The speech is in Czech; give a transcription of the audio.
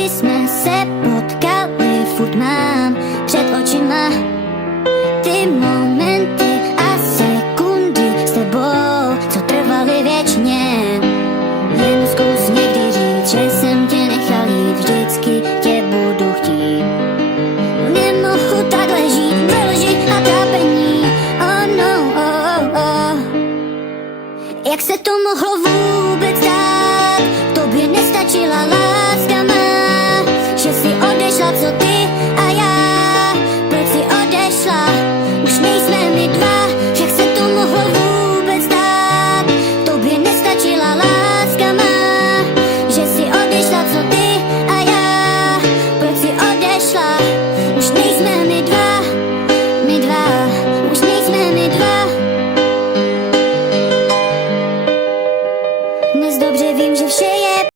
kdy jsme se potkali, furt mám před očima ty momenty a sekundy s tebou, co trvaly věčně. Jen zkus někdy říct, že jsem tě nechal jít, vždycky tě budu chtít. Nemohu takhle žít ve lži a trápení, oh no, oh, oh, oh. Jak se to mohlo vůbec